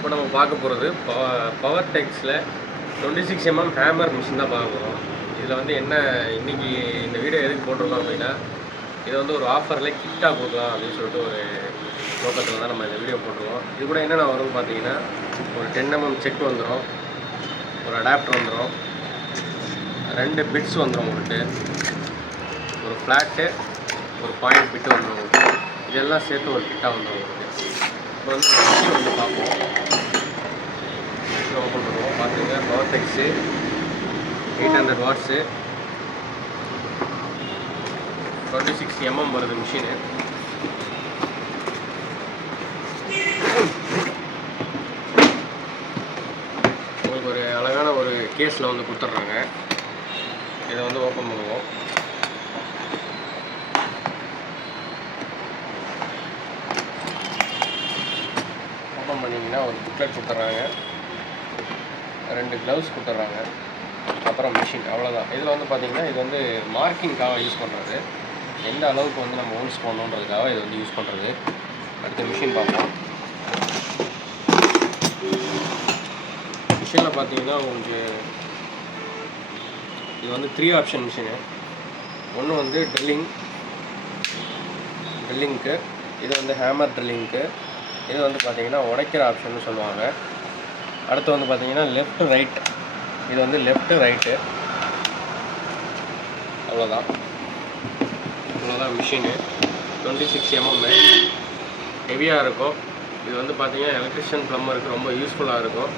இப்போ நம்ம பார்க்க போகிறது பவர் டெக்ஸில் 26 mm ஹேமர் மிஷின் தான் பார்க்க போகிறோம். இதில் வந்து என்ன இன்றைக்கி இந்த வீடியோ எதுக்கு போட்டிருக்கோம் அப்படின்னா, இதை வந்து ஒரு ஆஃபரில் கிட்டாக கொடுக்கலாம் அப்படின்னு சொல்லிட்டு ஒரு நோக்கத்தில் தான் நம்ம இந்த வீடியோ போட்டிருக்கோம். இது கூட என்னென்ன வரும்னு பார்த்தீங்கன்னா, ஒரு 10 mm செக் வந்துடும், ஒரு அடாப்டர் வந்துடும், 2 பிட்ஸ் வந்துடும் உங்களுக்கு, ஒரு ஃப்ளாட்டு, ஒரு பாயிண்ட் பிட்டு வந்துடும் உங்களுக்கு. இதெல்லாம் சேர்த்து ஒரு கிட்டாக வந்துடும் உங்களுக்கு. இப்போ வந்து மிஷின் வந்து பார்ப்போம். ஓப்பன் பண்ணுவோம். பார்த்துங்க, பவர் டெக்ஸு 800 வாட்ஸு 26 mm வருது மிஷினு. உங்களுக்கு ஒரு அழகான ஒரு கேஸில் வந்து கொடுத்துட்றாங்க. இதை வந்து ஓப்பன் பண்ணுவோம். ஓப்பன் பண்ணிங்கன்னா ஒரு புக்லெட் கொடுத்துட்றாங்க, 2 க்ளவுஸ் கொடுத்துட்றாங்க, அப்புறம் மிஷின். அவ்வளோதான். இதில் வந்து பார்த்திங்கன்னா இது வந்து மார்க்கிங்காக யூஸ் பண்ணுறது, எந்த அளவுக்கு வந்து நம்ம ஹோல்ஸ் பண்ணணுன்றதுக்காக இது வந்து யூஸ் பண்ணுறது. அடுத்த மிஷின் பார்ப்போம். மிஷினில் பார்த்தீங்கன்னா உங்களுக்கு இது வந்து 3 ஆப்ஷன் மிஷினு. ஒன்று வந்து ட்ரில்லிங்க்கு, இது வந்து ஹேமர் ட்ரில்லிங்க்கு, இது வந்து பார்த்திங்கன்னா உடைக்கிற ஆப்ஷன்னு சொல்லுவாங்க. அடுத்து வந்து பார்த்திங்கன்னா லெஃப்ட் ரைட், இது வந்து லெஃப்ட்டு ரைட்டு. அவ்வளோதான் மிஷினு. 26 mm ஹெவியாக இருக்கும். இது வந்து பார்த்திங்கன்னா எலக்ட்ரிஷியன் ப்ளம்பருக்கு ரொம்ப யூஸ்ஃபுல்லாக இருக்கும்.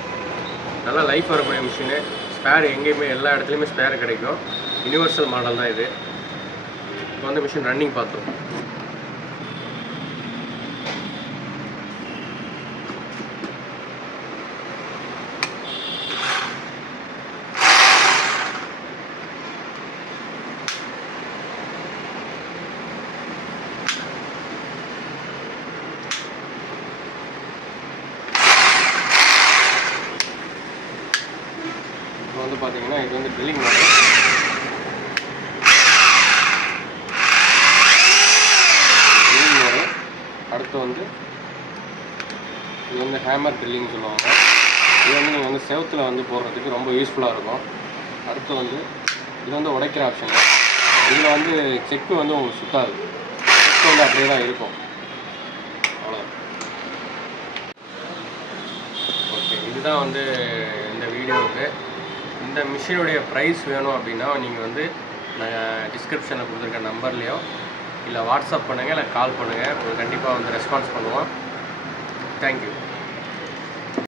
நல்லா லைஃப் வரக்கூடிய மிஷினு. ஸ்பேர் எங்கேயுமே எல்லா இடத்துலையுமே ஸ்பேர் கிடைக்கும். யூனிவர்சல் மாடல் தான் இது. இப்போ வந்து மிஷின் ரன்னிங் பார்த்தோம். வந்து பார்த்தீங்கன்னா இது வந்து ட்ரில்லிங் மாடல். அடுத்து வந்து இது வந்து ஹேமர் ட்ரில்லிங் சொல்லுவாங்க. இது வந்து நீங்கள் வந்து செவத்தில் வந்து போடுறதுக்கு ரொம்ப யூஸ்ஃபுல்லாக இருக்கும். அடுத்து வந்து இது வந்து உடைக்கிற ஆப்ஷன். இதில் வந்து செக்கு வந்து உங்களுக்கு சுத்தாது, செக்கு வந்து அப்படியே தான் இருக்கும். அவ்வளோ. ஓகே, இதுதான் வந்து இந்த வீடியோவுக்கு. இந்த மிஷினுடைய ப்ரைஸ் வேணும் அப்படின்னா நீங்கள் வந்து நான் டிஸ்கிரிப்ஷனில் கொடுத்துருக்க நம்பர்லேயோ இல்லை வாட்ஸ்அப் பண்ணுங்கள், இல்லை கால் பண்ணுங்கள். உங்களுக்கு கண்டிப்பாக வந்து ரெஸ்பான்ஸ் பண்ணுவோம். தேங்க்யூ.